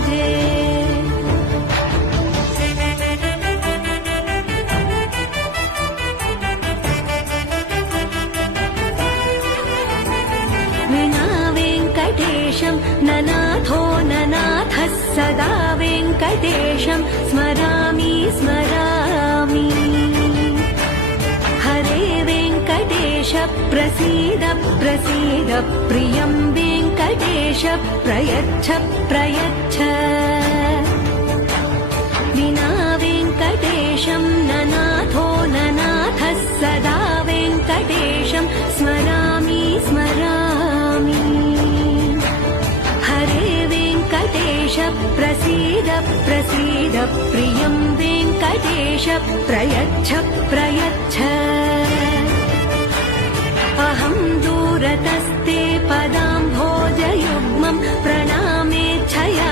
भजे। विना वेङ्कटेशं ननाथो ननाथः सदा वेङ्कटेशं स्मरामि स्मरामि। हरे वेङ्कटेश प्रसीद प्रसीद प्रियं वेङ्कटेश प्रयच्छ प्रयच्छ। विना वेङ्कटेशं ननाथो ननाथः सदा वेङ्कटेशं स्मरामि स्मरामि। हरे वेङ्कटेश प्रसीद प्रसीद प्रियं वेङ्कटेश प्रयच्छ प्रयच्छ। अहं दूरतस्ते पदाम्भोजयुग्मं प्रणामेच्छया।